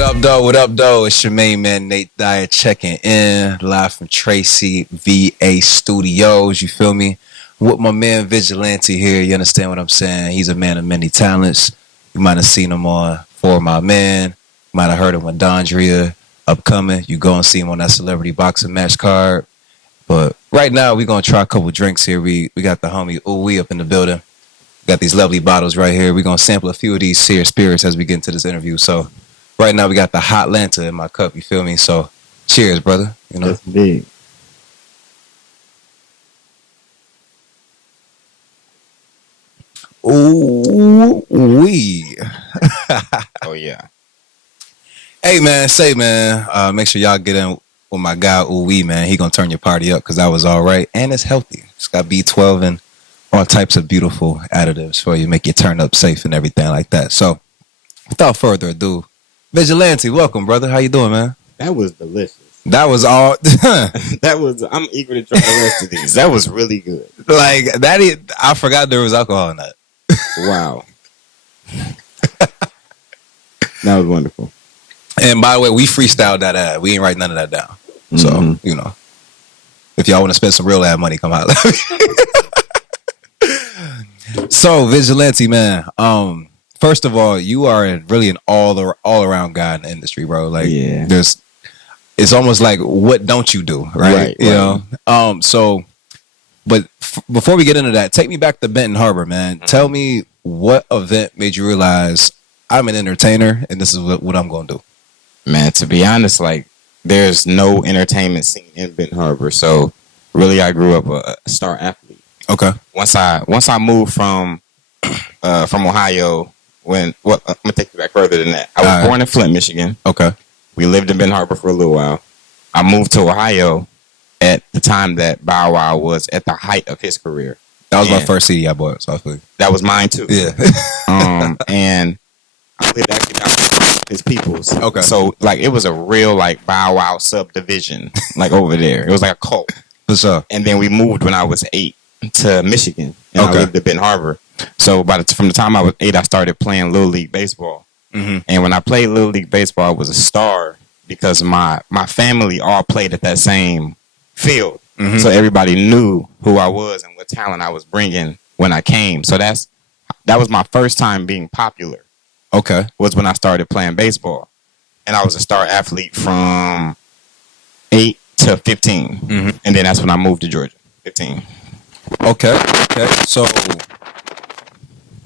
up, though? What up, though? It's your main man, Nate Dyer, checking in live from TracyVA Studios. You feel me? With my man Vigilante here. You understand what I'm saying? He's a man of many talents. You might have seen him on For My Man. You might have heard him on Dondria. Upcoming. You go and see him on that celebrity boxing match card. But right now, we're going to try a couple drinks here. We got the homie Oowee up in the building. We got these lovely bottles right here. We're going to sample a few of these here spirits as we get into this interview. So right now, we got the Hot Lanta in my cup. You feel me? So cheers, brother. You know? Yes, indeed. Ooh-wee. Oh, yeah. Hey, man, make sure y'all get in with my guy, Oowee, man. He gonna turn your party up because that was all right. And it's healthy. It's got B12 and all types of beautiful additives for you, make you turn up safe and everything like that. So, without further ado, Vigilante, welcome, brother. How you doing, man? That was delicious. That was all. I'm eager to try the rest of these. That was really good. Like, I forgot there was alcohol in that. Wow. That was wonderful. And by the way, we freestyled that ad. We ain't write none of that down. So, you know, if y'all want to spend some real ad money, come out. So, Vigilante, man. First of all, you are really an all around guy in the industry, bro. Like, yeah. It's almost like, what don't you do, right? You know. But before we get into that, take me back to Benton Harbor, man. Tell me what event made you realize I'm an entertainer and this is what I'm going to do. Man, to be honest, like, there's no entertainment scene in Benton Harbor, so really, I grew up a star athlete. Okay. Once I moved from Ohio, I'm gonna take you back further than that. I was born in Flint, Michigan. Okay. We lived in Benton Harbor for a little while. I moved to Ohio at the time that Bow Wow was at the height of his career. That was my first CD I bought, so I feel that was mine too. Yeah. And I lived actually down his people's. Okay. So like it was a real like Bow Wow subdivision like over there. It was like a cult. For sure. And then we moved when I was 8 to Michigan, and I lived at Benton Harbor. So from the time I was 8, I started playing Little League baseball. Mm-hmm. And when I played Little League baseball, I was a star because my family all played at that same field. Mm-hmm. So everybody knew who I was and what talent I was bringing when I came. So that was my first time being popular. Okay. Was when I started playing baseball. And I was a star athlete from 8 to 15. Mm-hmm. And then that's when I moved to Georgia, 15. Okay. So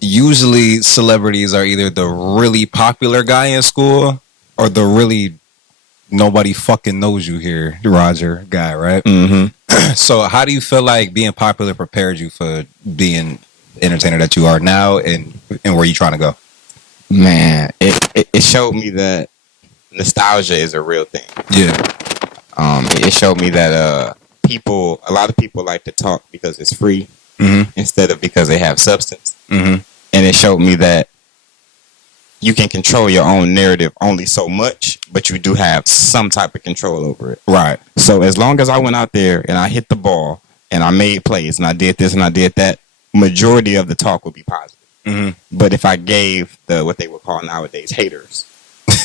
usually celebrities are either the really popular guy in school or the really nobody fucking knows you here, Roger guy, right? Mm-hmm. So how do you feel like being popular prepared you for being the entertainer that you are now and where you trying to go? Man, it showed me that nostalgia is a real thing. Yeah. It showed me that a lot of people like to talk because it's free instead of because they have substance. Mm-hmm. And it showed me that you can control your own narrative only so much, but you do have some type of control over it. Right. So as long as I went out there and I hit the ball and I made plays and I did this and I did that, majority of the talk would be positive. Mm-hmm. But if I gave what they would call nowadays haters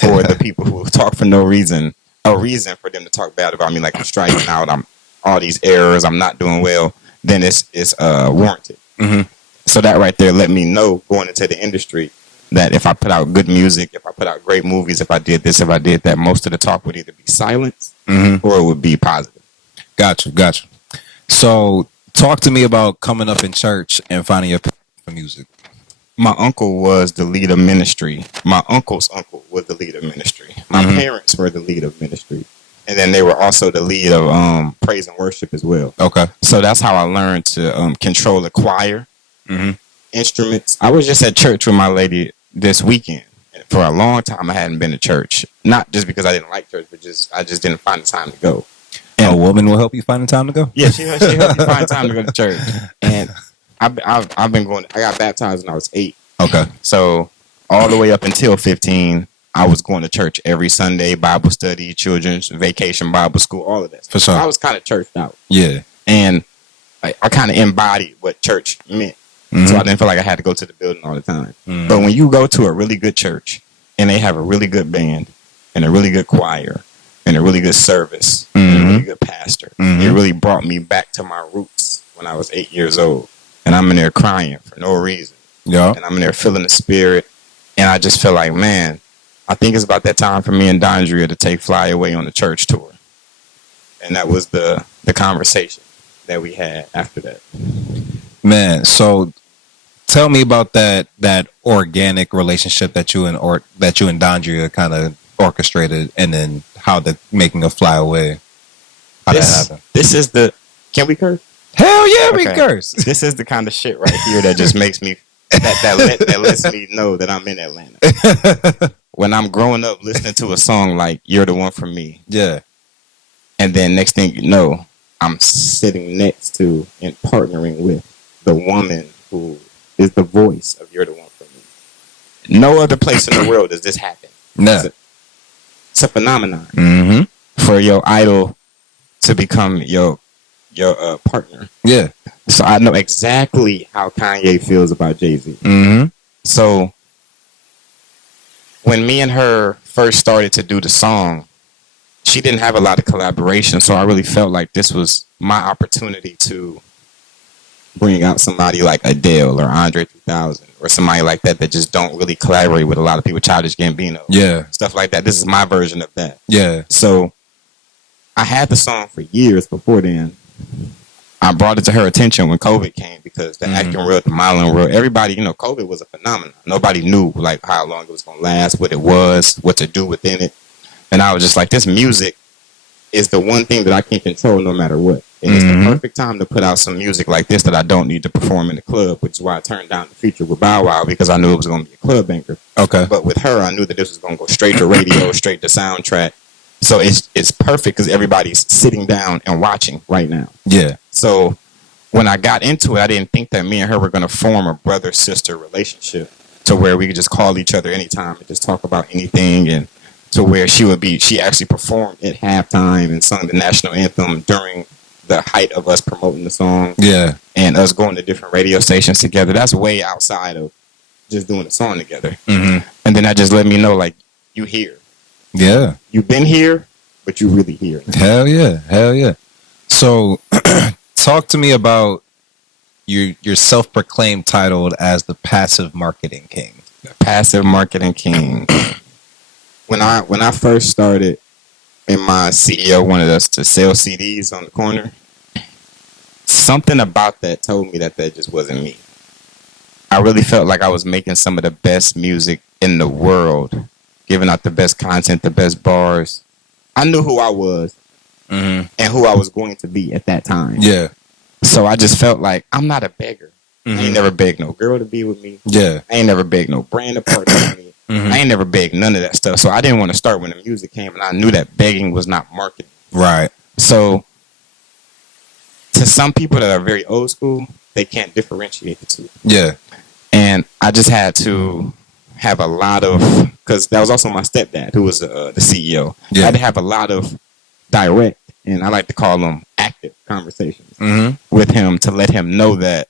or the people who talk for no reason, a reason for them to talk bad about me, like I'm striking out, I'm all these errors, I'm not doing well, then it's warranted. Mm-hmm. So that right there let me know going into the industry that if I put out good music, if I put out great movies, if I did this, if I did that, most of the talk would either be silence or it would be positive. Gotcha. So talk to me about coming up in church and finding your passion for music. My uncle was the lead of ministry. My uncle's uncle was the lead of ministry. My parents were the lead of ministry. And then they were also the lead of praise and worship as well. Okay. So that's how I learned to control the choir, instruments. I was just at church with my lady this weekend. And for a long time, I hadn't been to church. Not just because I didn't like church, but I just didn't find the time to go. And a woman will help you find the time to go? Yeah, she helped me find time to go to church. And I've been going. I got baptized when I was 8. Okay. So all the way up until 15, I was going to church every Sunday, Bible study, children's vacation, Bible school, all of that. For sure. So I was kind of churched out. Yeah. And I kind of embodied what church meant. Mm-hmm. So I didn't feel like I had to go to the building all the time. Mm-hmm. But when you go to a really good church and they have a really good band and a really good choir and a really good service and a really good pastor. It really brought me back to my roots when I was 8 years old. And I'm in there crying for no reason. Yeah. And I'm in there feeling the spirit. And I just feel like, man, I think it's about that time for me and Dondria to take Fly Away on the church tour. And that was the conversation that we had after that. Man, so tell me about that organic relationship that you and Dondria kind of orchestrated, and then how the making of Fly Away, how that happened. This is the, can we curse? Hell yeah, we curse. This is the kind of shit right here that just makes me, that lets me know that I'm in Atlanta. When I'm growing up listening to a song like You're the One for Me. Yeah. And then next thing you know, I'm sitting next to and partnering with the woman who is the voice of You're the One for Me. No other place in the world does this happen. No. It's a phenomenon for your idol to become your partner. Yeah. So I know exactly how Kanye feels about Jay-Z. So when me and her first started to do the song, she didn't have a lot of collaboration, so I really felt like this was my opportunity to bring out somebody like Adele or Andre 3000 or somebody like that just don't really collaborate with a lot of people, Childish Gambino. Yeah. Stuff like that. This is my version of that. Yeah. So I had the song for years before then. I brought it to her attention when COVID came, because the acting world, the modeling world, everybody, COVID was a phenomenon. Nobody knew like how long it was going to last, what it was, what to do within it. And I was just like, this music is the one thing that I can control no matter what. And it's the perfect time to put out some music like this that I don't need to perform in the club, which is why I turned down the feature with Bow Wow, because I knew it was going to be a club banker. Okay. But with her, I knew that this was going to go straight to radio, straight to soundtrack. So it's perfect because everybody's sitting down and watching right now. Yeah. So when I got into it, I didn't think that me and her were going to form a brother-sister relationship to where we could just call each other anytime and just talk about anything, and to where she actually performed at halftime and sung the national anthem during the height of us promoting the song. Yeah. And us going to different radio stations together. That's way outside of just doing a song together. And then that just let me know, like, you here. Yeah. You've been here, but you really here. Hell yeah. Hell yeah. So talk to me about your self-proclaimed title as the Passive Marketing King. The Passive Marketing King. When I first started, and my CEO wanted us to sell CDs on the corner, something about that told me that just wasn't me. I really felt like I was making some of the best music in the world, giving out the best content, the best bars. I knew who I was and who I was going to be at that time. Yeah. So I just felt like I'm not a beggar. I ain't never begged no girl to be with me. Yeah. I ain't never begged no brand to partner with me. I ain't never begged none of that stuff. So I didn't want to start when the music came, and I knew that begging was not marketing. Right. So to some people that are very old school, they can't differentiate the two. Yeah. And I just had to have a lot of, because that was also my stepdad, who was the CEO. Yeah. I had to have a lot of direct, and I like to call them active conversations with him to let him know that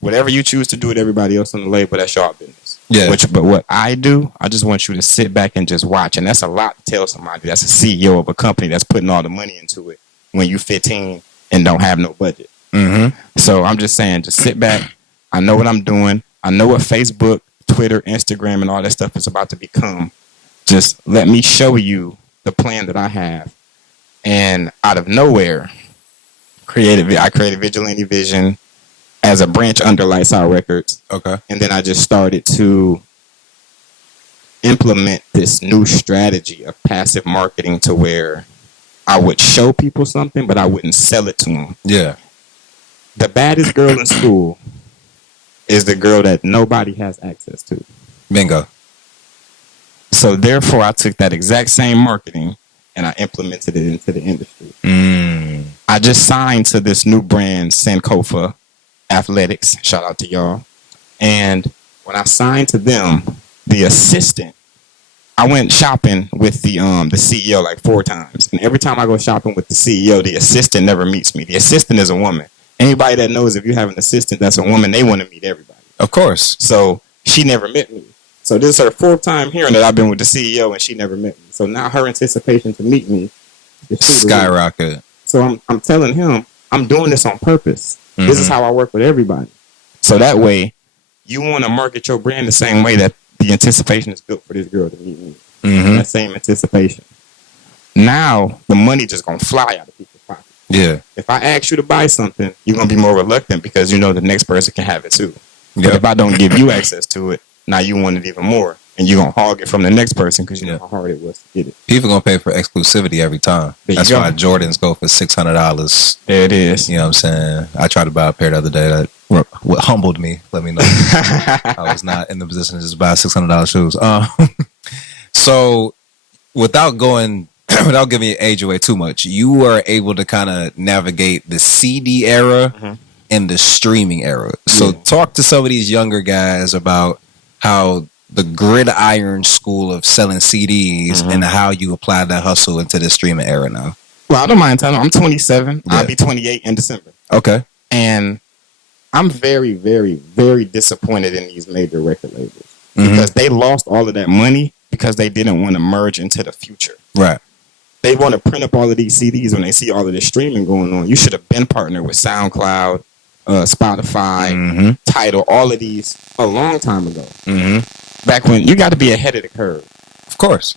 whatever you choose to do with everybody else on the label, that's your business. Yeah. But what I do, I just want you to sit back and just watch. And that's a lot to tell somebody that's a CEO of a company that's putting all the money into it when you're 15 and don't have no budget. So I'm just saying, just sit back. I know what I'm doing. I know what Facebook, Twitter, Instagram, and all that stuff is about to become. Just let me show you the plan that I have. And out of nowhere, I created Vigilante Vision as a branch under Lights Out Records. Okay. And then I just started to implement this new strategy of passive marketing to where I would show people something, but I wouldn't sell it to them. Yeah. The baddest girl in school is the girl that nobody has access to. Bingo. So therefore, I took that exact same marketing and I implemented it into the industry. I just signed to this new brand, Sankofa Athletics. Shout out to y'all. And when I signed to them, the assistant, I went shopping with the CEO like 4 times. And every time I go shopping with the CEO, the assistant never meets me. The assistant is a woman. Anybody that knows if you have an assistant that's a woman, they want to meet everybody. Of course. So she never met me. So this is her 4th time hearing that I've been with the CEO and she never met me. So now her anticipation to meet me is skyrocket. So I'm telling him I'm doing this on purpose. This is how I work with everybody. So that way, you want to market your brand the same way that the anticipation is built for this girl to meet me. That same anticipation. Now the money just gonna fly out of people's pockets. Yeah. If I ask you to buy something, you're gonna be more reluctant because you know the next person can have it too. But if I don't give you access to it, now you want it even more, and you're gonna hog it from the next person because you know how hard it was to get it. People gonna pay for exclusivity every time. That's why Jordans go for $600. There it is. You know what I'm saying? I tried to buy a pair the other day that what humbled me. Let me know. I was not in the position to just buy $600 shoes. So without giving your age away too much, you were able to kind of navigate the CD era and the streaming era. So talk to some of these younger guys about how the gridiron school of selling CDs and how you apply that hustle into the streaming era now. Well, I don't mind telling them I'm 27. I'll be 28 in December. Okay. And I'm very, very, very disappointed in these major record labels because they lost all of that money because they didn't want to merge into the future. Right. They want to print up all of these CDs when they see all of this streaming going on. You should have been partnered with SoundCloud, Spotify, Tidal, all of these a long time ago. Back when you got to be ahead of the curve. Of course.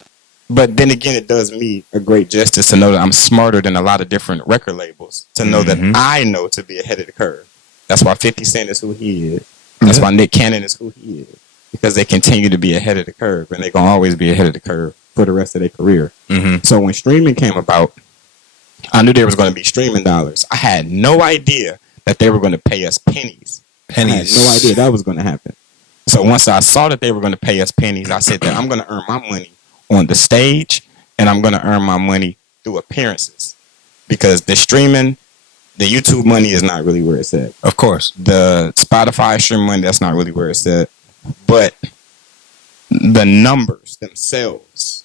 But then again, it does me a great justice to know that I'm smarter than a lot of different record labels, to know that I know to be ahead of the curve. That's why 50 Cent is who he is. That's why Nick Cannon is who he is. Because they continue to be ahead of the curve, and they're going to always be ahead of the curve for the rest of their career. So when streaming came about, I knew there was going to be streaming dollars. I had no idea that they were going to pay us pennies. I had no idea that was going to happen. So once I saw that they were going to pay us pennies, I said that I'm going to earn my money on the stage, and I'm going to earn my money through appearances. Because the streaming, the YouTube money is not really where it's at. Of course. The Spotify stream money, that's not really where it's at. But the numbers themselves,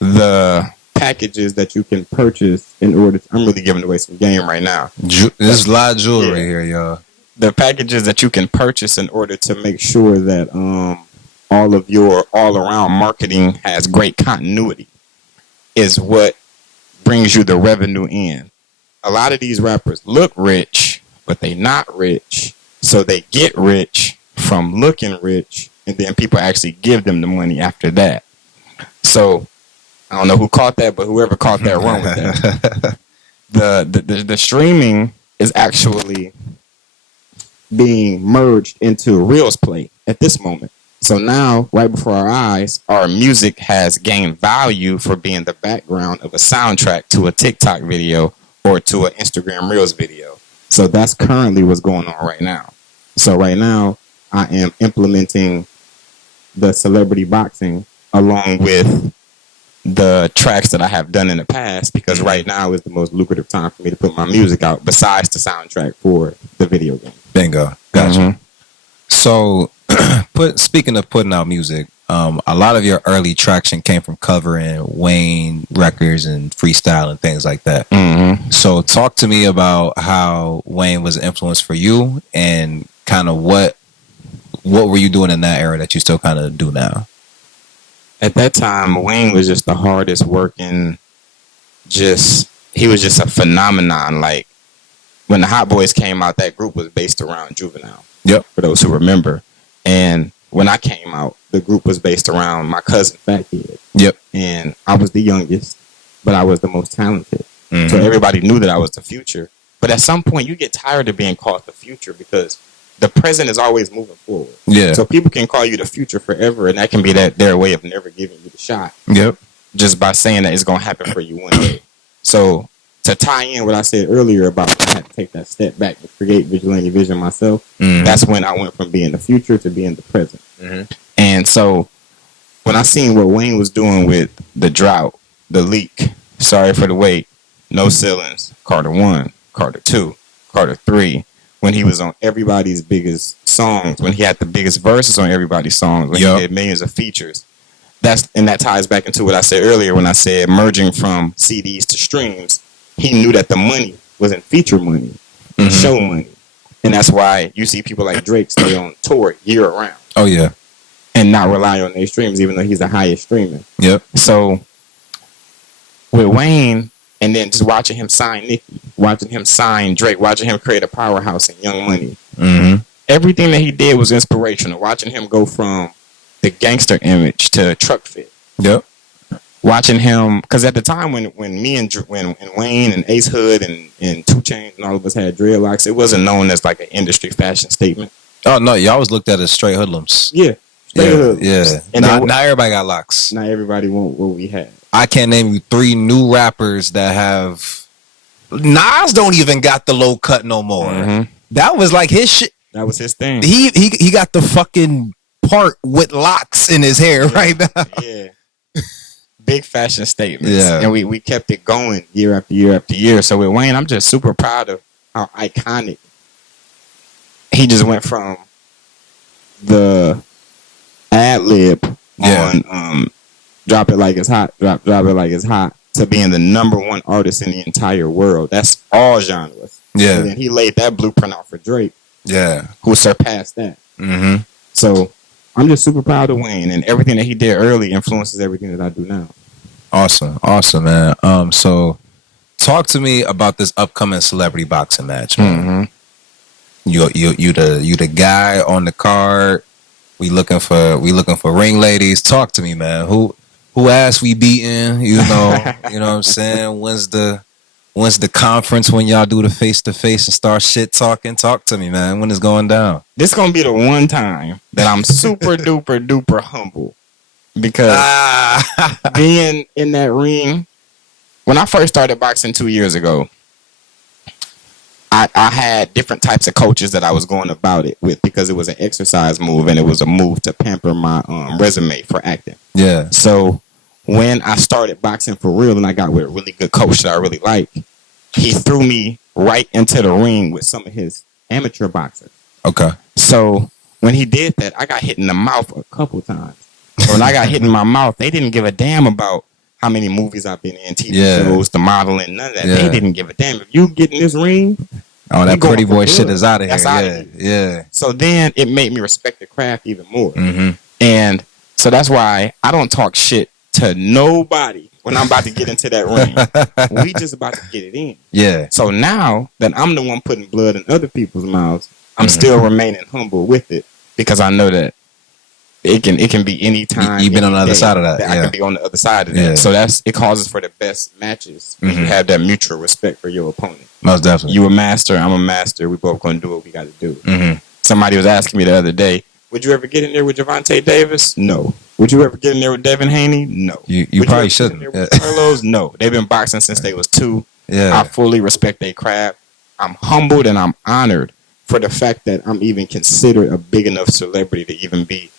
the packages that you can purchase in order to, I'm really giving away some game right now. There's a lot of jewelry here, y'all. The packages that you can purchase in order to make sure that all of your all-around marketing has great continuity is what brings you the revenue in. A lot of these rappers look rich, but they not rich. So they get rich from looking rich, and then people actually give them the money after that. So I don't know who caught that, but whoever caught that, run with that. The streaming is actually being merged into Reels Play at this moment. So now, right before our eyes, our music has gained value for being the background of a soundtrack to a TikTok video or to an Instagram Reels video. So that's currently what's going on right now. So right now, I am implementing the celebrity boxing along with the tracks that I have done in the past, because right now is the most lucrative time for me to put my music out besides the soundtrack for the video game. Bingo. Gotcha. So speaking of putting out music, a lot of your early traction came from covering Wayne records and freestyle and things like that. So talk to me about how Wayne was an influence for you, and kind of what were you doing in that era that you still kind of do now? At that time, Wayne was just the hardest working, he was just a phenomenon. Like, when the Hot Boys came out, that group was based around Juvenile. Yep. For those who remember. And when I came out, the group was based around my cousin, Fat Kid. Yep. And I was the youngest, but I was the most talented. So everybody knew that I was the future. But at some point, you get tired of being called the future because the present is always moving forward. Yeah. So people can call you the future forever, and that can be their way of never giving you the shot. Yep. Just by saying that it's going to happen for you one day. So to tie in what I said earlier about I had to take that step back to create Vigilante Vision myself, that's when I went from being the future to being the present. And so when I seen what Wayne was doing with the drought, the leak, sorry for the wait, no ceilings, Carter 1, Carter 2, Carter 3, when he was on everybody's biggest songs, when he had the biggest verses on everybody's songs, when he did millions of features. That ties back into what I said earlier when I said merging from CDs to streams. He knew that the money wasn't feature money, show money. And that's why you see people like Drake stay on tour year round. Oh, yeah. and not rely on their streams, even though he's the highest streamer. Yep. So with Wayne, and then just watching him sign Nicki, watching him sign Drake, watching him create a powerhouse in Young Money. Mm-hmm. Everything that he did was inspirational. Watching him go from the gangster image to truck fit. Yep. Watching him, because at the time when Wayne and Ace Hood and 2 Chainz and all of us had dreadlocks, it wasn't known as like an industry fashion statement. Oh no, y'all was looked at as straight hoodlums. Yeah, straight hoodlums. Yeah. And now everybody got locks. Now everybody want what we had. I can't name you 3 new rappers that have. Nas don't even got the low cut no more. Mm-hmm. That was like his shit. That was his thing. He got the fucking part with locks in his hair right now. Yeah. Big fashion statements. Yeah. And we kept it going year after year after year. So with Wayne, I'm just super proud of how iconic he just went from the ad lib on Drop It Like It's Hot, Drop It Like It's Hot, to being the #1 artist in the entire world. That's all genres. Yeah. And then he laid that blueprint out for Drake. Yeah. Who surpassed that. Mm-hmm. So I'm just super proud of Wayne, and everything that he did early influences everything that I do now. Awesome, man. So talk to me about this upcoming celebrity boxing match, man. Mm-hmm. You the guy on the card. We looking for ring ladies. Talk to me, man. Who ass we beating? You know what I'm saying? When's the conference when y'all do the face to face and start shit talking? Talk to me, man. When is going down? This gonna be the one time that I'm super duper humble, because being in that ring, when I first started boxing 2 years ago, I had different types of coaches that I was going about it with, because it was an exercise move and it was a move to pamper my resume for acting. Yeah. So when I started boxing for real and I got with a really good coach that I really like, he threw me right into the ring with some of his amateur boxers. Okay. So when he did that, I got hit in the mouth a couple times. When I got hit in my mouth, they didn't give a damn about how many movies I've been in, TV shows, the modeling, none of that. Yeah. They didn't give a damn. If you get in this ring, that pretty boy shit is out of here. That's Yeah. So then it made me respect the craft even more. Mm-hmm. And so that's why I don't talk shit to nobody when I'm about to get into that ring. We just about to get it in. Yeah. So now that I'm the one putting blood in other people's mouths, I'm still remaining humble with it, because I know that it can be any time. You've been on the other side of that. I can be on the other side of that. So it causes for the best matches when you have that mutual respect for your opponent. Most definitely. You a master, I'm a master. We both gonna do what we got to do. Mm-hmm. Somebody was asking me the other day, would you ever get in there with Gervonta Davis? No. Would you ever get in there with Devin Haney? No. You probably shouldn't. Carlos? No. They've been boxing since they was 2. Yeah. I fully respect their craft. I'm humbled and I'm honored for the fact that I'm even considered a big enough celebrity to even be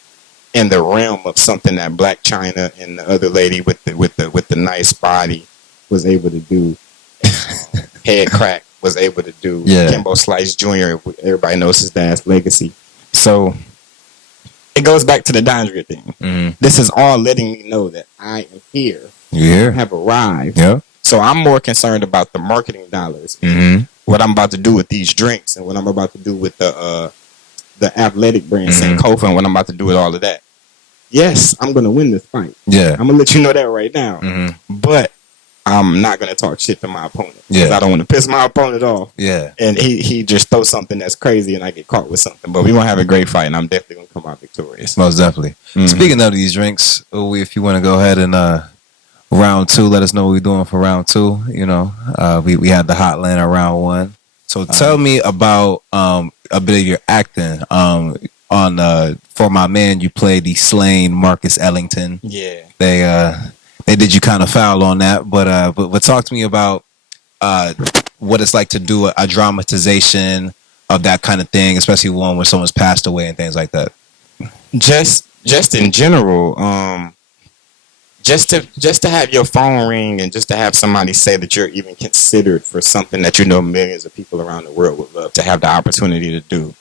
in the realm of something that Black China and the other lady with the nice body was able to do. Head Crack was able to do. Yeah. Kimbo Slice Jr., everybody knows his dad's legacy. So it goes back to the Dondria thing. Mm-hmm. This is all letting me know that I am here. You here? Have arrived. Yeah. So I'm more concerned about the marketing dollars. Mm-hmm. What I'm about to do with these drinks, and what I'm about to do with the athletic brand, Sankofa, and what I'm about to do with all of that. Yes, I'm going to win this fight. Yeah. I'm going to let you know that right now. Mm-hmm. But I'm not going to talk shit to my opponent. Yeah. I don't want to piss my opponent off. Yeah. And he just throws something that's crazy and I get caught with something. But we're going to have a great fight, and I'm definitely going to come out victorious. Most definitely. Mm-hmm. Speaking of these drinks, Oowee, if you want to go ahead and round 2, let us know what we're doing for round 2. You know, we had the hotline at round 1. So tell me about a bit of your acting. For my man, you played the slain Marcus Ellington. Yeah. They did you kind of foul on that, but talk to me about what it's like to do a dramatization of that kind of thing, especially one where someone's passed away and things like that. Just in general, just to have your phone ring and just to have somebody say that you're even considered for something that you know millions of people around the world would love to have the opportunity to do.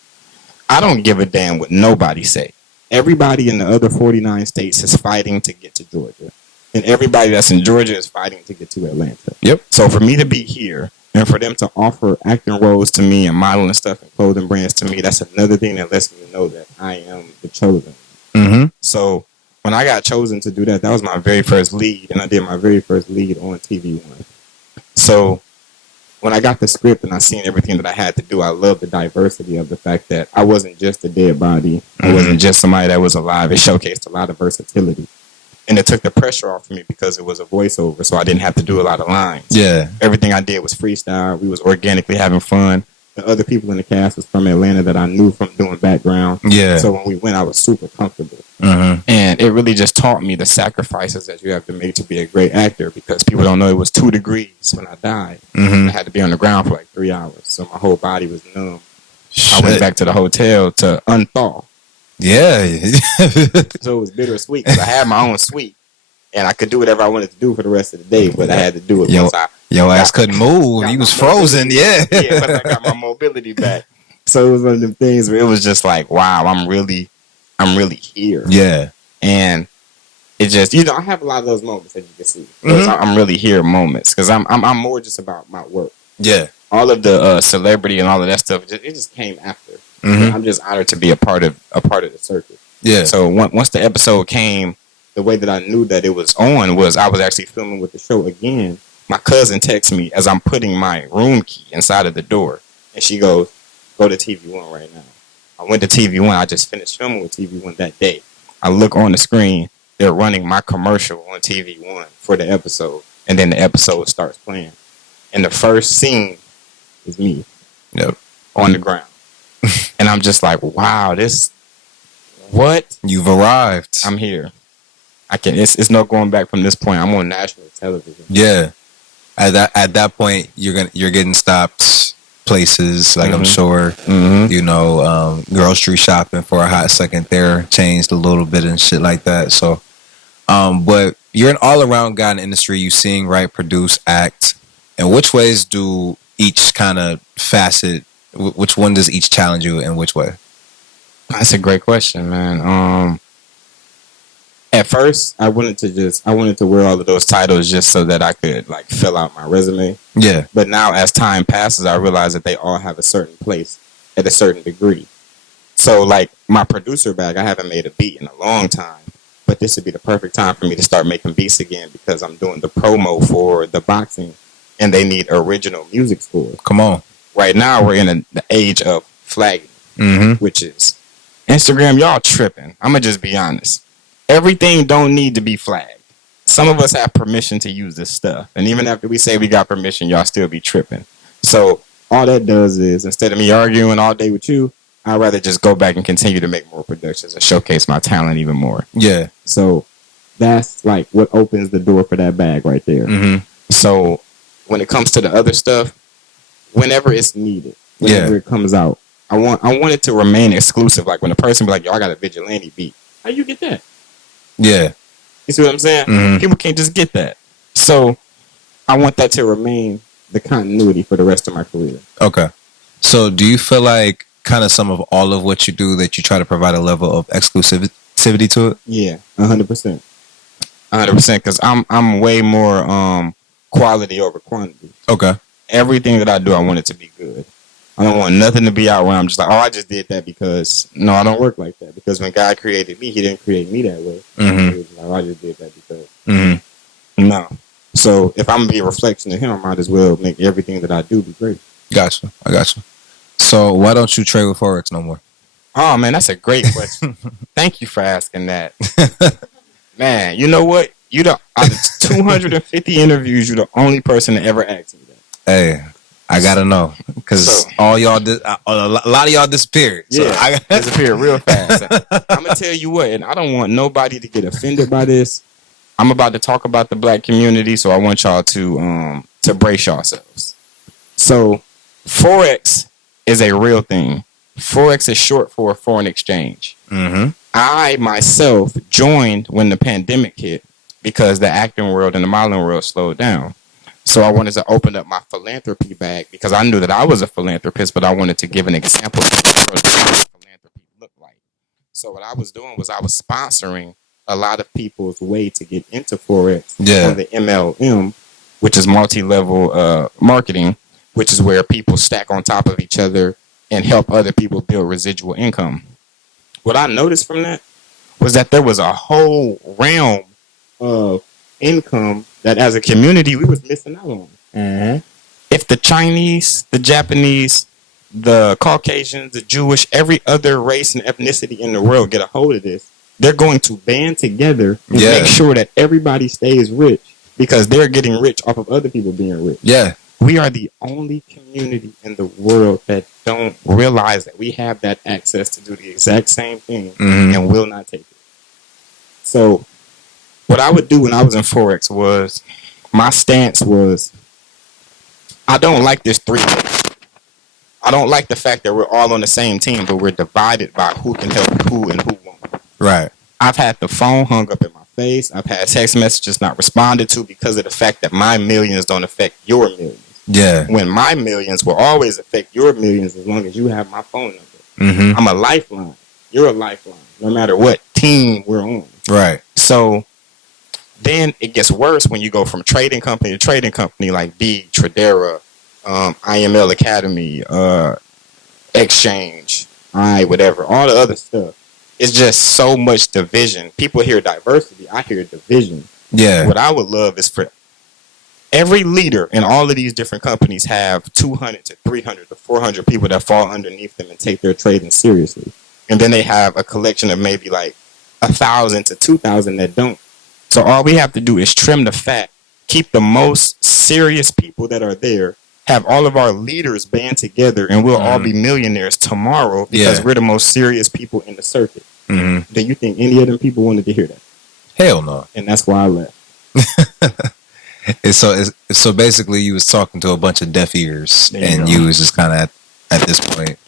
I don't give a damn what nobody say. Everybody in the other 49 states is fighting to get to Georgia. And everybody that's in Georgia is fighting to get to Atlanta. Yep. So for me to be here and for them to offer acting roles to me and modeling stuff and clothing brands to me, that's another thing that lets me know that I am the chosen. Mm-hmm. So when I got chosen to do that, that was my very first lead, and I did my very first lead on TVOne. So when I got the script and I seen everything that I had to do, I loved the diversity of the fact that I wasn't just a dead body. I wasn't just somebody that was alive. It showcased a lot of versatility. And it took the pressure off of me because it was a voiceover, so I didn't have to do a lot of lines. Yeah. Everything I did was freestyle. We was organically having fun. The other people in the cast was from Atlanta that I knew from doing background. Yeah. So when we went, I was super comfortable. Mm-hmm. And it really just taught me the sacrifices that you have to make to be a great actor, because people don't know it was 2 degrees when I died. Mm-hmm. I had to be on the ground for like 3 hours. So my whole body was numb. Shit. I went back to the hotel to unthaw. Yeah. So it was bittersweet because I had my own suite. And I could do whatever I wanted to do for the rest of the day, but I had to do it once I... Your ass couldn't move. He was frozen, yeah. Yeah, but I got my mobility back. So it was one of them things where it was just like, wow, I'm really here. Yeah. And it just, I have a lot of those moments that you can see. I'm really here moments, because I'm more just about my work. Yeah. All of the celebrity and all of that stuff, it just came after. I'm just honored to be a part of the circuit. Yeah. So once the episode came, the way that I knew that it was on was I was actually filming with the show again. My cousin texts me as I'm putting my room key inside of the door. And she goes, go to TVOne right now. I went to TVOne. I just finished filming with TVOne that day. I look on the screen. They're running my commercial on TVOne for the episode. And then the episode starts playing. And the first scene is me. Yep. On the ground. And I'm just like, wow, what? You've arrived. I'm here. It's no going back from this point. I'm on national television. Yeah. At that point, you're getting stopped places, like I'm sure, grocery shopping for a hot second there changed a little bit and shit like that. So, but you're an all around guy in the industry. You sing, write, produce, act. And which ways do each kind of facet? Which one does each challenge you in which way? That's a great question, man. At first, I wanted to wear all of those titles just so that I could like fill out my resume. Yeah. But now, as time passes, I realize that they all have a certain place at a certain degree. So, like my producer bag, I haven't made a beat in a long time, but this would be the perfect time for me to start making beats again, because I'm doing the promo for the boxing, and they need original music scores. Come on. Right now, we're in the age of flagging, which is Instagram. Y'all tripping. I'm gonna just be honest. Everything don't need to be flagged. Some of us have permission to use this stuff. And even after we say we got permission, y'all still be tripping. So all that does is, instead of me arguing all day with you, I'd rather just go back and continue to make more productions and showcase my talent even more. Yeah. So that's like what opens the door for that bag right there. So when it comes to the other stuff, whenever it's needed, whenever it comes out, I want it to remain exclusive. Like when a person be like, yo, I got a Vigilante beat. How you get that? Yeah. You see what I'm saying? People can't just get that. So I want that to remain the continuity for the rest of my career. Okay. So do you feel like kind of some of all of what you do that you try to provide a level of exclusivity to it? Yeah, 100%. 100%, because I'm way more quality over quantity. Okay. Everything that I do, I want it to be good. I don't want nothing to be out where I'm just like, oh, I just did that because... No, I don't work like that. Because when God created me, he didn't create me that way. He was like, oh, I just did that because... No. So if I'm going to be a reflection of him, I might as well make everything that I do be great. Gotcha. I gotcha. So why don't you trade with Forex no more? Oh, man, that's a great question. Thank you for asking that. Man, you know what? Out of 250 interviews, you're the only person to ever ask me that. Hey... I gotta know, because all y'all, a lot of y'all disappeared. So I disappeared real fast. I'm gonna tell you what, and I don't want nobody to get offended by this. I'm about to talk about the black community, so I want y'all to brace yourselves. So, Forex is a real thing. Forex is short for foreign exchange. I myself joined when the pandemic hit because the acting world and the modeling world slowed down. So I wanted to open up my philanthropy bag because I knew that I was a philanthropist, but I wanted to give an example of what philanthropy looked like. So what I was doing was I was sponsoring a lot of people's way to get into Forex on the MLM, which is multi-level marketing, which is where people stack on top of each other and help other people build residual income. What I noticed from that was that there was a whole realm of income that as a community we was missing out on. Mm-hmm. If the Chinese, the Japanese, the Caucasians, the Jewish, every other race and ethnicity in the world get a hold of this, they're going to band together and make sure that everybody stays rich because they're getting rich off of other people being rich. Yeah. We are the only community in the world that don't realize that we have that access to do the exact same thing and will not take it. So what I would do when I was in Forex was, my stance was, I don't like this three. I don't like the fact that we're all on the same team, but we're divided by who can help who and who won't. Right. I've had the phone hung up in my face. I've had text messages not responded to because of the fact that my millions don't affect your millions. Yeah. When my millions will always affect your millions as long as you have my phone number. Mm-hmm. I'm a lifeline. You're a lifeline. No matter what team we're on. Right. So then it gets worse when you go from trading company to trading company like B, Tradera, IML Academy, Exchange, whatever, all the other stuff. It's just so much division. People hear diversity. I hear division. Yeah. What I would love is for every leader in all of these different companies have 200 to 300 to 400 people that fall underneath them and take their trading seriously. And then they have a collection of maybe like 1,000 to 2,000 that don't. So all we have to do is trim the fat, keep the most serious people that are there, have all of our leaders band together, and we'll all be millionaires tomorrow because we're the most serious people in the circuit. Mm-hmm. Do you think any of them people wanted to hear that? Hell no. And that's why I left. So basically you was talking to a bunch of deaf ears, and you was just kind of at this point,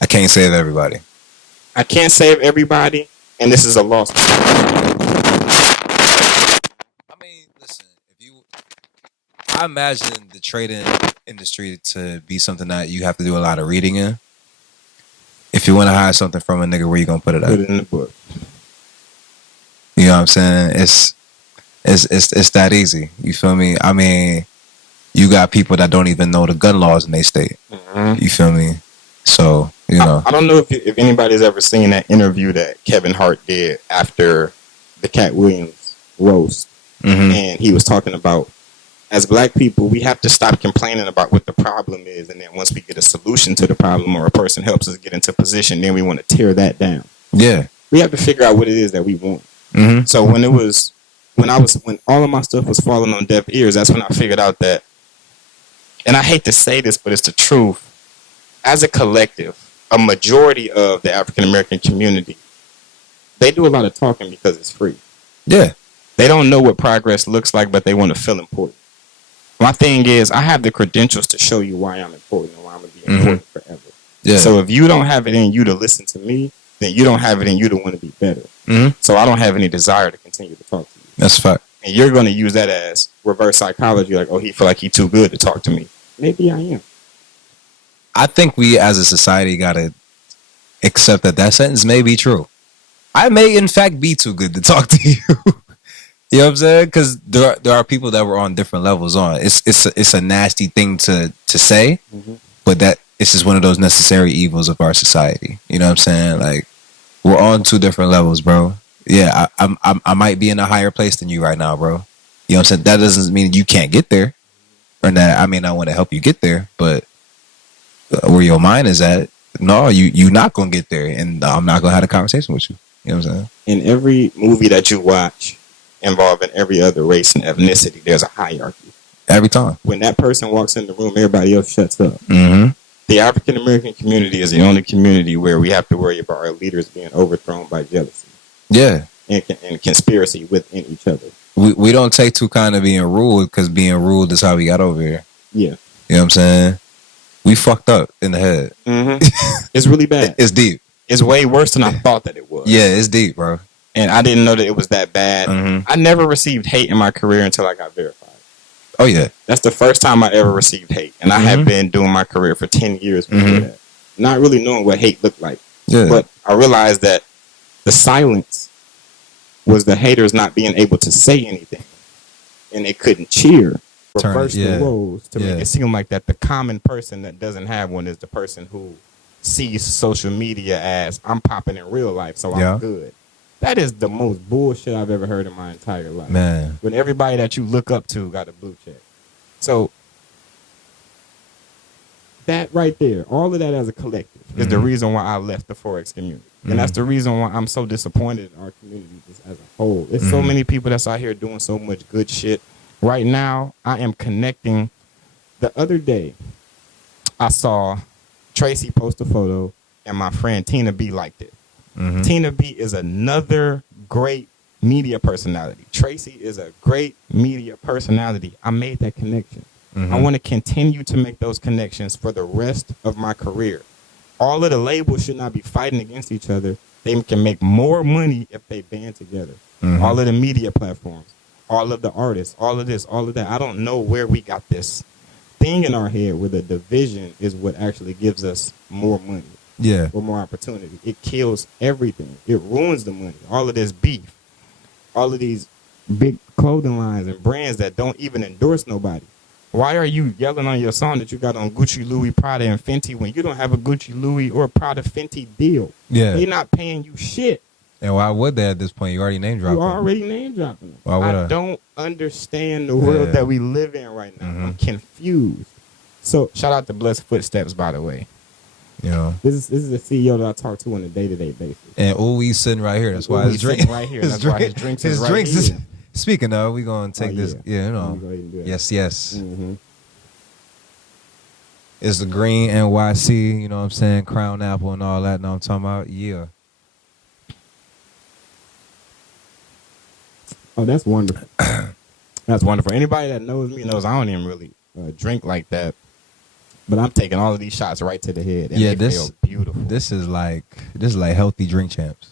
I can't save everybody. I can't save everybody, and this is a loss. I mean, listen, I imagine the trading industry to be something that you have to do a lot of reading in. If you want to hide something from a nigga, where you gonna put it at? Put it in the book. You know what I'm saying? It's that easy. You feel me? I mean, you got people that don't even know the gun laws in their state. Mm-hmm. You feel me? So, you know. I don't know if anybody's ever seen that interview that Kevin Hart did after the Cat Williams roast. Mm-hmm. And he was talking about, as black people, we have to stop complaining about what the problem is. And then once we get a solution to the problem or a person helps us get into position, then we want to tear that down. Yeah. We have to figure out what it is that we want. Mm-hmm. So when all of my stuff was falling on deaf ears, that's when I figured out that, and I hate to say this, but it's the truth. As a collective, a majority of the African American community, they do a lot of talking because it's free. Yeah. They don't know what progress looks like, but they want to feel important. My thing is, I have the credentials to show you why I'm important and why I'm going to be important forever. Yeah. So if you don't have it in you to listen to me, then you don't have it in you to want to be better. Mm-hmm. So I don't have any desire to continue to talk to you. That's a fact. And you're going to use that as reverse psychology, like, oh, he feel like he's too good to talk to me. Maybe I am. I think we as a society got to accept that sentence may be true. I may, in fact, be too good to talk to you. You know what I'm saying? Because there are people that were on different levels on. It's a nasty thing to say, but that it's just one of those necessary evils of our society. You know what I'm saying? Like, we're on two different levels, bro. Yeah, I might be in a higher place than you right now, bro. You know what I'm saying? That doesn't mean you can't get there, or that I mean I want to help you get there, but where your mind is at, no, you not gonna get there, and I'm not gonna have a conversation with you. You know what I'm saying? In every movie that you watch involving every other race and ethnicity, there's a hierarchy. Every time. When that person walks in the room, everybody else shuts up. Mm-hmm. The African American community is the only community where we have to worry about our leaders being overthrown by jealousy. Yeah. And conspiracy within each other. We don't take too kind of being ruled, because being ruled is how we got over here. Yeah. You know what I'm saying? We fucked up in the head. Mm-hmm. It's really bad. It's deep. It's way worse than I thought that it was. Yeah, it's deep, bro. And I didn't know that it was that bad. Mm-hmm. I never received hate in my career until I got verified. Oh, yeah. That's the first time I ever received hate. And I had been doing my career for 10 years before that. Not really knowing what hate looked like. Yeah. But I realized that the silence was the haters not being able to say anything. And they couldn't cheer. Reverse the roles to make it seem like that the common person that doesn't have one is the person who sees social media as I'm popping in real life, so I'm good. That is the most bullshit I've ever heard in my entire life. Man. When everybody that you look up to got a blue check. So that right there, all of that as a collective is the reason why I left the Forex community. And that's the reason why I'm so disappointed in our community just as a whole. There's so many people that's out here doing so much good shit. Right now, I am connecting. The other day, I saw Tracy post a photo and my friend Tina B liked it. Tina B is another great media personality. Tracy is a great media personality. I made that connection. I want to continue to make those connections for the rest of my career. All of the labels should not be fighting against each other. They can make more money if they band together. All of the media platforms, all of the artists, all of this, all of that. I don't know where we got this thing in our head where the division is what actually gives us more money. Or more opportunity. It kills everything. It ruins the money. All of this beef. All of these big clothing lines and brands that don't even endorse nobody. Why are you yelling on your song that you got on Gucci, Louis, Prada, and Fenty when you don't have a Gucci, Louis, or Prada, Fenty deal? They're not paying you shit. And why would they at this point? You already name dropping. You already name dropping. Why would I don't understand the world that we live in right now. I'm confused. So shout out to Blessed Footsteps, by the way. You know, this is the CEO that I talk to on a day-to-day basis. And Oowee sitting right here. That's why his drink right here. That's why his drinks is right here. Speaking of, we gonna take this. Yeah, you know. Yes. It's the green NYC. You know what I'm saying? Crown Apple and all that. Know what I'm talking about? Yeah. Oh, that's wonderful. That's wonderful. Anybody that knows me knows I don't even really drink like that. But I'm taking all of these shots right to the head, and they feel beautiful. This is like healthy drink champs,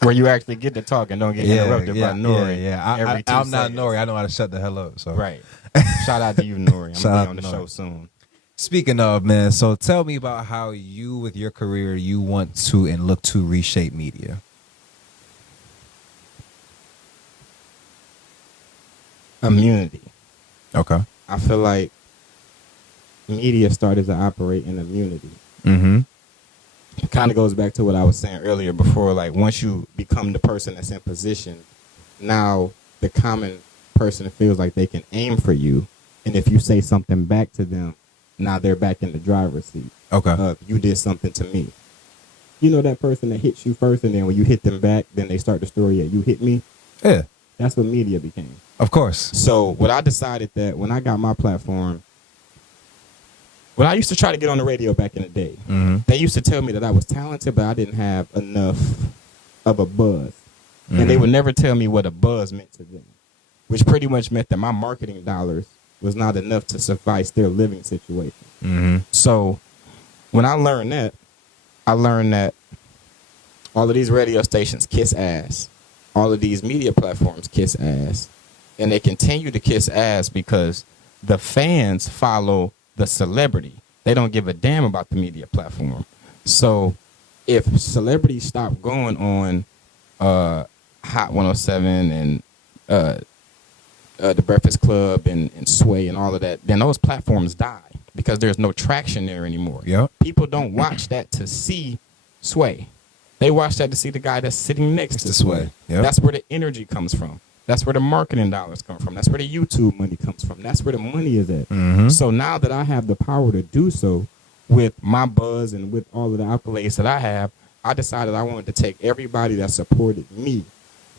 where you actually get to talk and don't get interrupted by Nori. I'm not Nori. I know how to shut the hell up. So right. Shout out to you, Nori. I'm gonna be on the show soon. Speaking of, man, so tell me about how you, with your career, you want to and look to reshape media. Immunity. Okay. I feel like media started to operate in immunity. It kind of goes back to what I was saying earlier before. Like, once you become the person that's in position, now the common person feels like they can aim for you. And if you say something back to them, now they're back in the driver's seat. Okay. You did something to me. You know that person that hits you first, and then when you hit them back, then they start the story, you hit me? Yeah. That's what media became. Of course. So what I decided that when I got my platform, when I used to try to get on the radio back in the day, they used to tell me that I was talented, but I didn't have enough of a buzz. And they would never tell me what a buzz meant to them, which pretty much meant that my marketing dollars was not enough to suffice their living situation. So when I learned that all of these radio stations kiss ass. All of these media platforms kiss ass. And they continue to kiss ass because the fans follow the celebrity. They don't give a damn about the media platform. So if celebrities stop going on Hot 107 and the Breakfast Club and Sway and all of that, then those platforms die because there's no traction there anymore. Yep. People don't watch that to see Sway. They watch that to see the guy that's sitting next to Sway. Yep. That's where the energy comes from. That's where the marketing dollars come from. That's where the YouTube money comes from. That's where the money is at. So now that I have the power to do so with my buzz and with all of the accolades that I have, I decided I wanted to take everybody that supported me,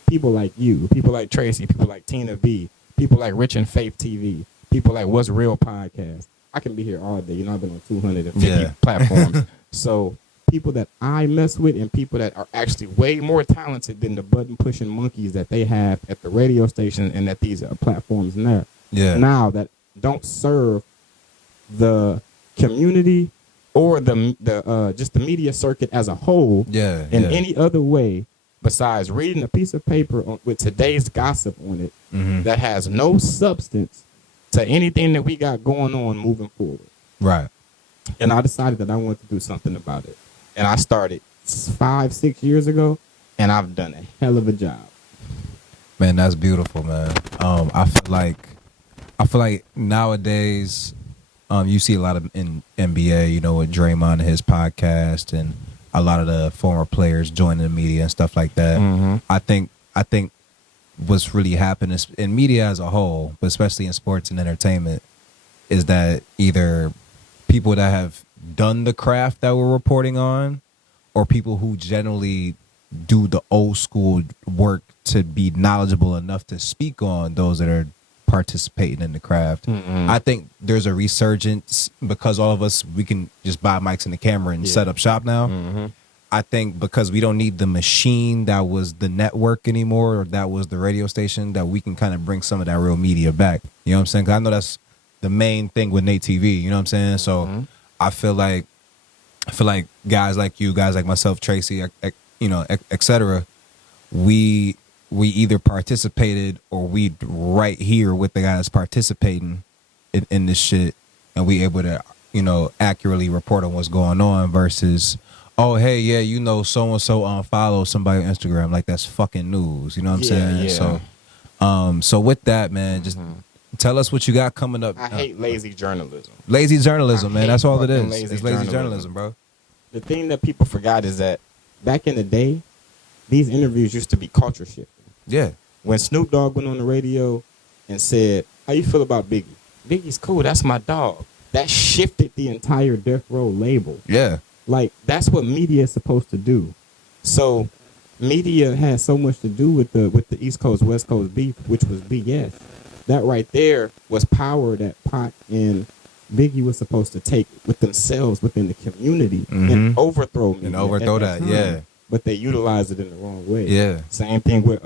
people like you, people like Tracy, people like Tina B, people like Rich and Faith TV, people like What's Real Podcast. I can be here all day. You know, I've been on 250 platforms. So people that I mess with and people that are actually way more talented than the button-pushing monkeys that they have at the radio station and at these platforms now. Now that don't serve the community or the just the media circuit as a whole in any other way besides reading a piece of paper with today's gossip on it that has no substance to anything that we got going on moving forward. Right. And I decided that I wanted to do something about it. And I started 5-6 years ago, and I've done a hell of a job. Man, that's beautiful, man. I feel like nowadays, You see a lot of in NBA, you know, with Draymond and his podcast, and a lot of the former players joining the media and stuff like that. Mm-hmm. I think what's really happening in media as a whole, but especially in sports and entertainment, is that either people that have done the craft that we're reporting on, or people who generally do the old school work to be knowledgeable enough to speak on those that are participating in the craft. Mm-mm. I think there's a resurgence because all of us, we can just buy mics and the camera and set up shop now. Mm-hmm. I think because we don't need the machine that was the network anymore, or that was the radio station, that we can kind of bring some of that real media back. You know what I'm saying? 'Cause I know that's the main thing with Nate TV. You know what I'm saying? So I feel like guys like you, guys like myself, Tracy, you know, etc. We either participated or we right here with the guys participating in this shit, and we able to, you know, accurately report on what's going on versus, oh, hey, yeah, you know, so-and-so unfollow somebody on Instagram. Like, that's fucking news. You know what I'm saying? Yeah. So with that, man, just tell us what you got coming up. I hate lazy journalism. Lazy journalism, man. That's all it is. Lazy It's lazy journalism. journalism, bro. The thing that people forgot is that back in the day, these interviews used to be culture shifting. Yeah. When Snoop Dogg went on the radio and said, how you feel about Biggie? Biggie's cool. That's my dog. That shifted the entire Death Row label. Yeah. Like, that's what media is supposed to do. So media has so much to do with the East Coast, West Coast beef, which was BS. That right there was power that Pac and Biggie was supposed to take with themselves within the community and overthrow media. And overthrow that, time. yeah. But they utilized it in the wrong way. Yeah. Same thing with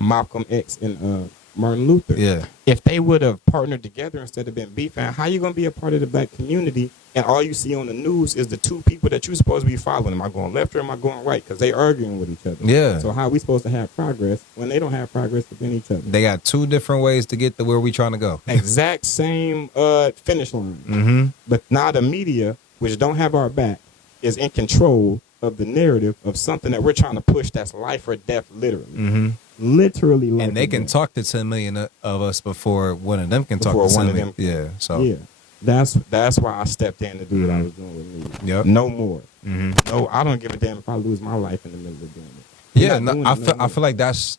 Malcolm X and Martin Luther. Yeah. If they would have partnered together instead of being beefing, how you going to be a part of the black community and all you see on the news is the two people that you're supposed to be following? Am I going left or am I going right? Because they arguing with each other. Yeah. So how are we supposed to have progress when they don't have progress within each other? They got two different ways to get to where we trying to go. Exact same finish line. Mm-hmm. But now the media, which don't have our back, is in control of the narrative of something that we're trying to push that's life or death, literally. Mm-hmm. Literally life And they or can death. talk to 10 million of us before one of them can talk Before to 10 one of million. them Yeah. So, Yeah. That's why I stepped in to do what I was doing with me. Yep. No more. Mm-hmm. No, I don't give a damn if I lose my life in the middle of doing it. Yeah, I'm not no, doing it I feel like that's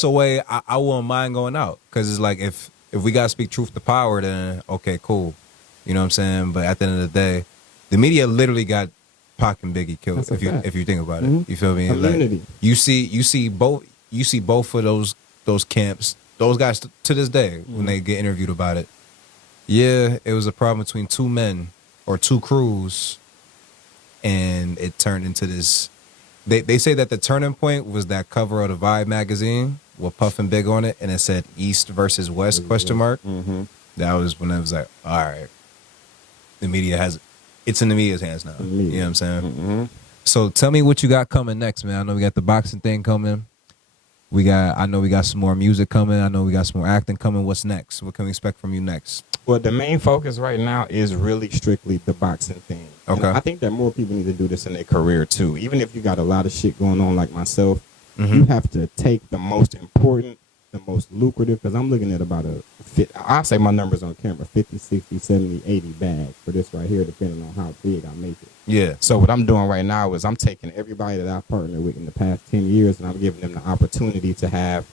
the way I wouldn't mind going out, because it's like if we gotta speak truth to power, then okay, cool, you know what I'm saying. But at the end of the day, the media literally got Pac and Biggie killed. That's a fact. If you think about it, Mhm. you feel me? Community. Like, you see both of those camps, those guys to this day when they get interviewed about it. Yeah, it was a problem between two men or two crews, and it turned into this. They say that the turning point was that cover of the Vibe magazine with Puff and Big on it, and it said East versus West question mark. Mm-hmm. That was when it was like, all right, the media it's in the media's hands now. You know what I'm saying? Mm-hmm. So tell me what you got coming next, man. I know we got the boxing thing coming. I know we got some more music coming. I know we got some more acting coming. What's next? What can we expect from you next? Well, the main focus right now is really strictly the boxing thing. Okay. And I think that more people need to do this in their career too. Even if you got a lot of shit going on like myself, you have to take the most important, the most lucrative, because I'm looking at about I say my numbers on camera, 50, 60, 70, 80 bags for this right here, depending on how big I make it. Yeah. So what I'm doing right now is I'm taking everybody that I've partnered with in the past 10 years and I'm giving them the opportunity to have,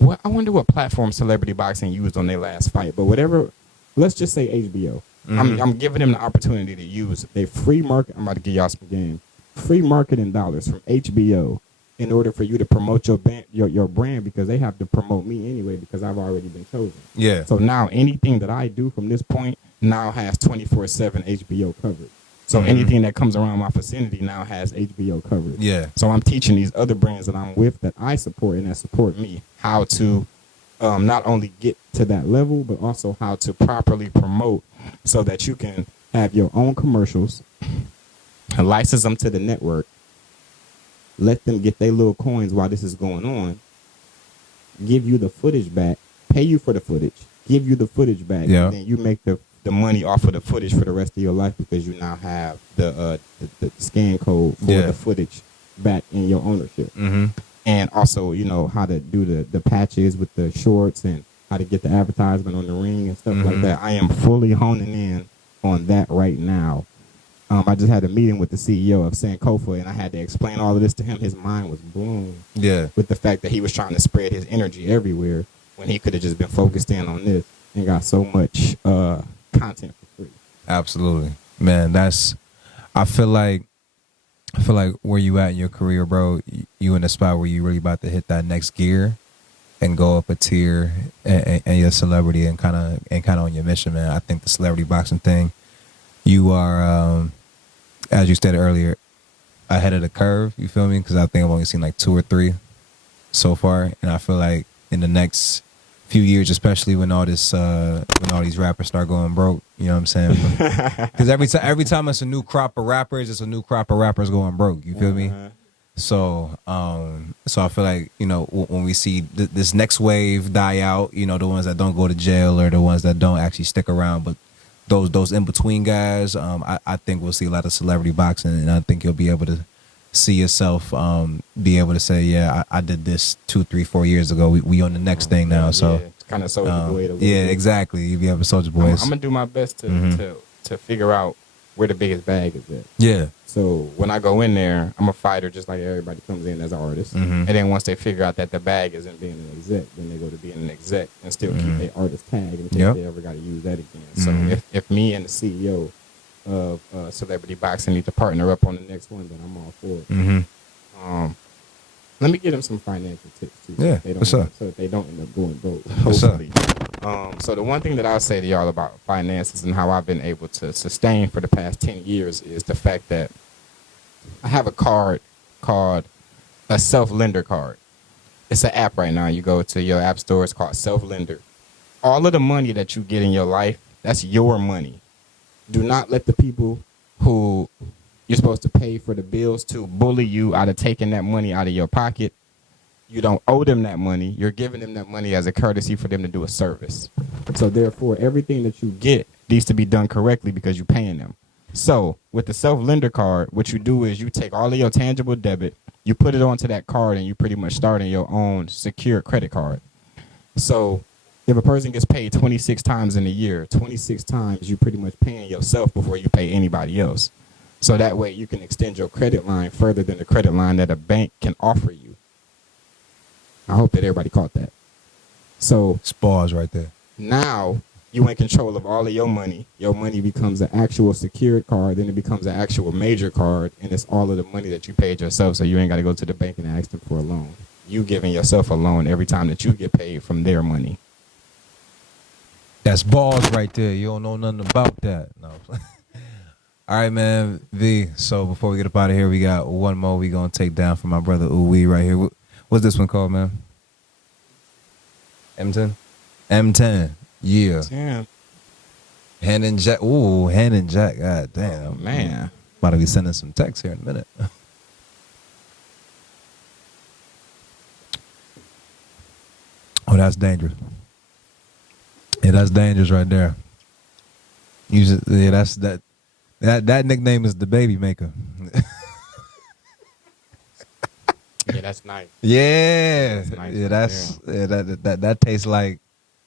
well, I wonder what platform celebrity boxing used on their last fight, but whatever, let's just say HBO. I'm giving them the opportunity to use they free market. I'm about to give y'all some game. Free marketing dollars from HBO in order for you to promote your brand, because they have to promote me anyway because I've already been chosen. Yeah. So now anything that I do from this point now has 24/7 HBO coverage. So anything that comes around my vicinity now has HBO coverage. Yeah. So I'm teaching these other brands that I'm with that I support and that support me how to not only get to that level, but also how to properly promote so that you can have your own commercials, license them to the network, let them get their little coins while this is going on, give you the footage back, pay you for the footage, give you the footage back, and then you make the money off of the footage for the rest of your life because you now have the scan code for the footage back in your ownership. And also, you know, how to do the patches with the shorts and how to get the advertisement on the ring and stuff Mm-hmm. like that. I am fully honing in on that right now. I just had a meeting with the CEO of Sankofa, and I had to explain all of this to him. His mind was blown with the fact that he was trying to spread his energy everywhere when he could have just been focused in on this and got so much content for free. Absolutely, man. I feel like where you at in your career, bro, you in a spot where you really about to hit that next gear and go up a tier and your celebrity and kind of on your mission, man. I think the celebrity boxing thing, you are, as you stated earlier, ahead of the curve. You feel me? Because I think I've only seen like 2 or 3 so far, and I feel like in the next few years, especially when all these rappers start going broke, you know what I'm saying? Because every time it's a new crop of rappers, it's a new crop of rappers going broke. You feel me? So I feel like, you know, when we see this next wave die out, you know, the ones that don't go to jail or the ones that don't actually stick around, but those in between guys, I think we'll see a lot of celebrity boxing, and I think you'll be able to see yourself be able to say, yeah, I did this 2, 3, 4 years ago. We on the next thing now. So it's kind of Soldier Boy. Yeah, exactly. You be able to Soldier Boys. I'm gonna do my best to figure out where the biggest bag is at. Yeah. So when I go in there, I'm a fighter just like everybody comes in as an artist. And then once they figure out that the bag isn't being an exec, then they go to being an exec and still keep their artist tag in case they ever got to use that again. So if me and the CEO of Celebrity Boxing need to partner up on the next one, then I'm all for it. Let me get them some financial tips too. Yeah, So that they don't end up going broke. Hopefully. So the one thing that I'll say to y'all about finances and how I've been able to sustain for the past 10 years is the fact that I have a card called a self-lender card. It's an app right now. You go to your app store. It's called Self-Lender. All of the money that you get in your life, that's your money. Do not let the people who you're supposed to pay for the bills to bully you out of taking that money out of your pocket. You don't owe them that money. You're giving them that money as a courtesy for them to do a service. So therefore, everything that you get needs to be done correctly because you're paying them. So with the self-lender card, what you do is you take all of your tangible debit, you put it onto that card, and you pretty much start in your own secure credit card. So if a person gets paid 26 times in a year, 26 times you pretty much paying yourself before you pay anybody else. So that way you can extend your credit line further than the credit line that a bank can offer you. I hope that everybody caught that. So Spars right there. Now you in control of all of your money. Your money becomes an actual secured card, then it becomes an actual major card, and it's all of the money that you paid yourself, so you ain't got to go to the bank and ask them for a loan. You giving yourself a loan every time that you get paid from their money. That's balls right there. You don't know nothing about that. No. All right, man. V, so before we get up out of here, we got one more we going to take down from my brother Oowee right here. What's this one called, man? M10? M10. Yeah. Damn. Hand and Jack. Ooh, Hand and Jack. God damn. Oh, man. About to be sending some texts here in a minute. Oh, that's dangerous. Yeah, that's dangerous right there. That nickname is the baby maker. Yeah, that's nice. Yeah, That's nice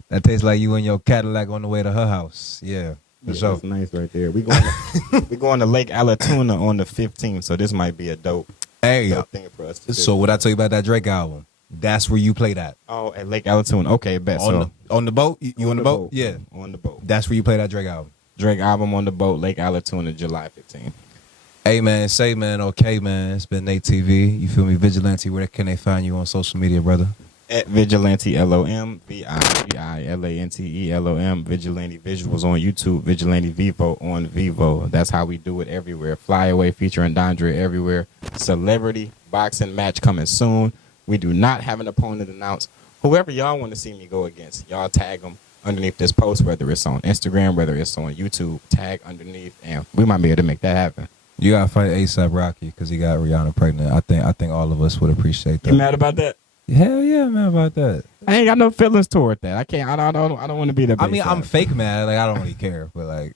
that tastes like you and your Cadillac on the way to her house. Yeah, for sure. That's nice right there. We going to Lake Alatuna on the 15th, so this might be a dope thing for us to do. So what I tell you about that Drake album? That's where you play that. Oh, at Lake Alatuna. Okay, bet. On the boat? You on the boat? Yeah, on the boat. That's where you play that Drake album. Drake album on the boat, Lake Alatuna, July 15th. Hey, man, say, man, okay, man. It's been Nate TV. You feel me? Vigilante, where can they find you on social media, brother? At Vigilantelom, Vigilantelom, Vigilante Visuals on YouTube, Vigilante Vivo on Vivo. That's how we do it everywhere. Flyaway featuring Dondria everywhere. Celebrity boxing match coming soon. We do not have an opponent announced. Whoever y'all want to see me go against, y'all tag them underneath this post, whether it's on Instagram, whether it's on YouTube, tag underneath, and we might be able to make that happen. You gotta fight ASAP Rocky because he got Rihanna pregnant. I think all of us would appreciate that. You mad about that? Hell yeah, man, about that. I ain't got no feelings toward that. I don't want to be the. I mean, I'm fake mad. Like I don't really care, but like,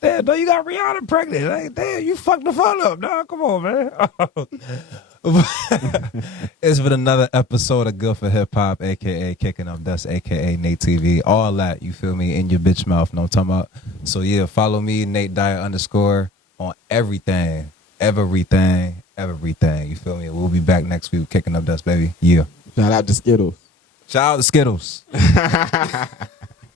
damn, no, you got Rihanna pregnant. Like, damn, you fucked the phone up, dog. Come on, man. It's been another episode of Good for Hip Hop, aka Kicking Up Dust, aka Nate TV. All that, you feel me, in your bitch mouth. Know what I'm talking about? So yeah, follow me, Nate Dyer _ on everything. Everything. You feel me? We'll be back next week, Kicking Up Dust, baby. Yeah. Shout out to Skittles. Shout out to Skittles.